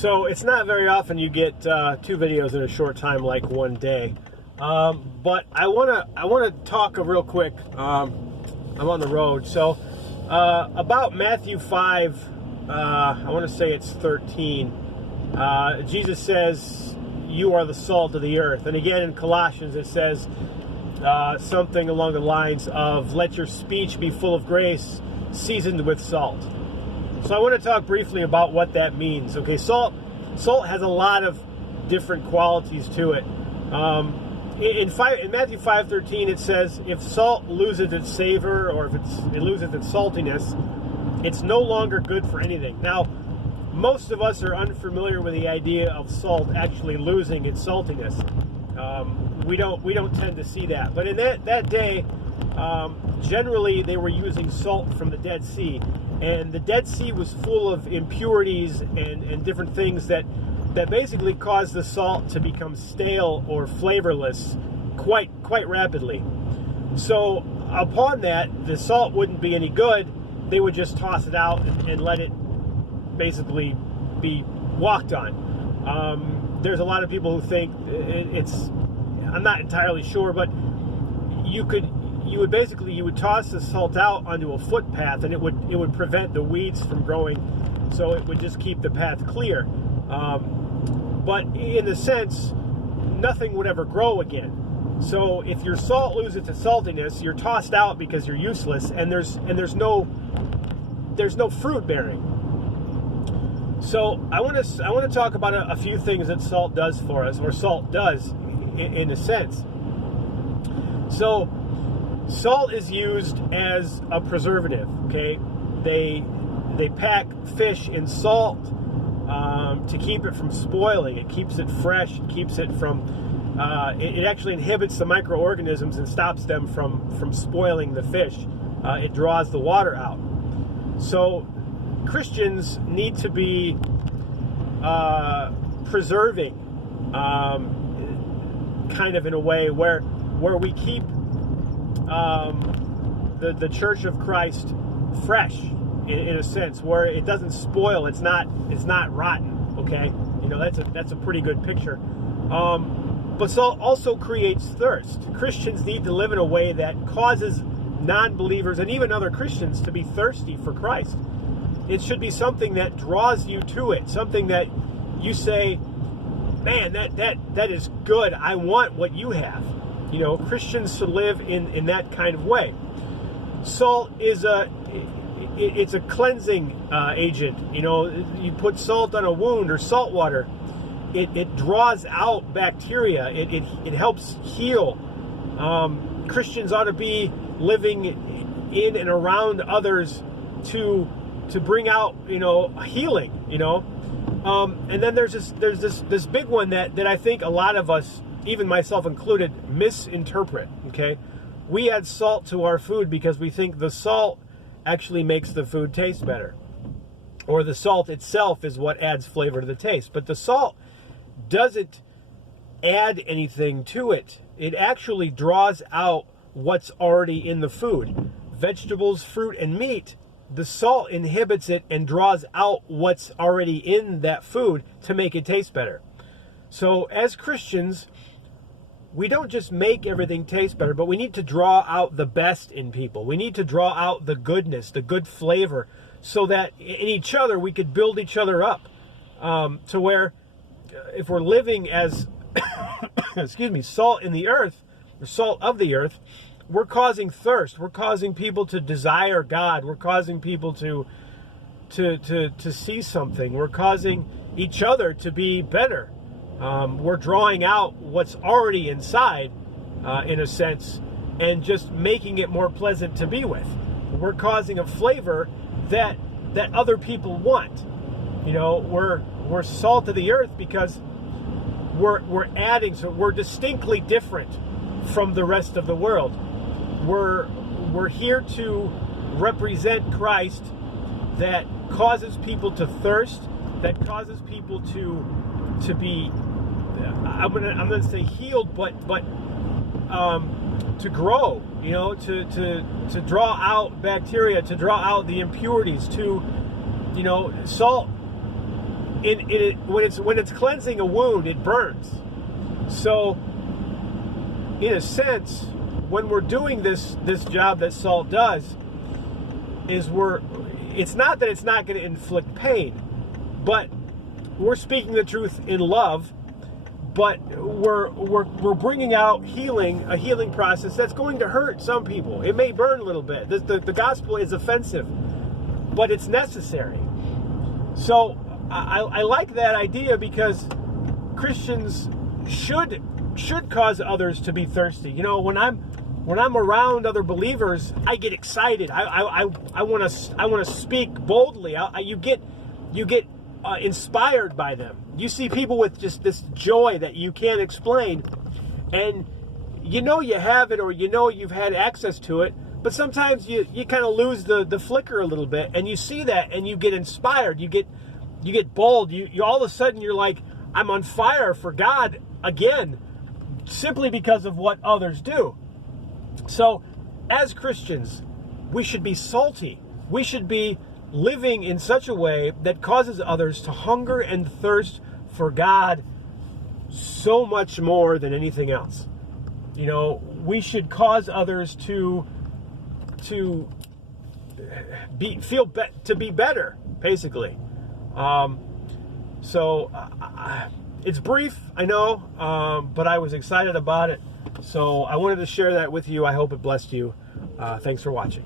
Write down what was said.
So it's not very often you get 2 videos in a short time, like one day. But I wanna talk real quick. I'm on the road, so about Matthew 5. I want to say it's 13. Jesus says, "You are the salt of the earth," and again in Colossians it says something along the lines of, "Let your speech be full of grace, seasoned with salt." So I want to talk briefly about what that means. Okay, salt has a lot of different qualities to it. In Matthew 5:13 it says, if salt loses its savor, or if it loses its saltiness, it's no longer good for anything. Now, most of us are unfamiliar with the idea of salt actually losing its saltiness. We don't tend to see that. But in that day, generally they were using salt from the Dead Sea. And the Dead Sea was full of impurities and different things that basically caused the salt to become stale or flavorless quite rapidly. So upon that, the salt wouldn't be any good. They would just toss it out and let it basically be walked on. There's a lot of people who think I'm not entirely sure, but you would toss the salt out onto a footpath, and it would prevent the weeds from growing, so it would just keep the path clear. But in a sense, nothing would ever grow again. So if your salt loses its saltiness, you're tossed out because you're useless, and there's no fruit bearing. So I want to talk about a few things that salt does for us, or salt does in a sense. So salt is used as a preservative. Okay, they pack fish in salt to keep it from spoiling. It keeps it fresh. It keeps it from. It actually inhibits the microorganisms and stops them from spoiling the fish. It draws the water out. So Christians need to be preserving, kind of in a way where we keep the Church of Christ fresh in a sense, where it doesn't spoil. It's not rotten. Okay, that's a pretty good picture. But salt also creates thirst. Christians need to live in a way that causes non-believers and even other Christians to be thirsty for Christ. It should be something that draws you to it, something that you say, man, that is good. I want what you have. Christians should live in that kind of way. Salt is it's a cleansing agent. You put salt on a wound or salt water, it draws out bacteria. It helps heal. Christians ought to be living in and around others to bring out healing. And then there's this big one that I think a lot of us, even myself included, misinterpret. Okay, we add salt to our food because we think the salt actually makes the food taste better, or the salt itself is what adds flavor to the taste. But the salt doesn't add anything to it. It actually draws out what's already in the food. Vegetables, fruit, and meat, the salt inhibits it and draws out what's already in that food to make it taste better. So as Christians, we don't just make everything taste better, but we need to draw out the best in people. We need to draw out the goodness, the good flavor, so that in each other we could build each other up, to where if we're living as salt in the earth, or salt of the earth, we're causing thirst. We're causing people to desire God. We're causing people to see something. We're causing each other to be better. We're drawing out what's already inside, in a sense, and just making it more pleasant to be with. We're causing a flavor that other people want. We're salt of the earth because we're adding, so we're distinctly different from the rest of the world. We're here to represent Christ, that causes people to thirst, that causes people to be, I'm gonna say healed, but to grow, to draw out bacteria, to draw out the impurities, salt when it's cleansing a wound, it burns. So, in a sense, when we're doing this job that salt does, it's not that it's not going to inflict pain, but we're speaking the truth in love, but we're bringing out a healing process that's going to hurt some people. It may burn a little bit. The gospel is offensive, but it's necessary. So I like that idea, because Christians should cause others to be thirsty. You know, when I'm around other believers, I get excited. I want to speak boldly. You get inspired by them. You see people with just this joy that you can't explain, and you know you have it, or you know you've had access to it, but sometimes you kind of lose the flicker a little bit, and you see that and you get inspired. You get bold. You all of a sudden you're like, I'm on fire for God again, simply because of what others do. So, as Christians, we should be salty. We should be living in such a way that causes others to hunger and thirst for God so much more than anything else. You know, we should cause others to be better, basically. It's brief, I know, but I was excited about it. So I wanted to share that with you. I hope it blessed you. Thanks for watching.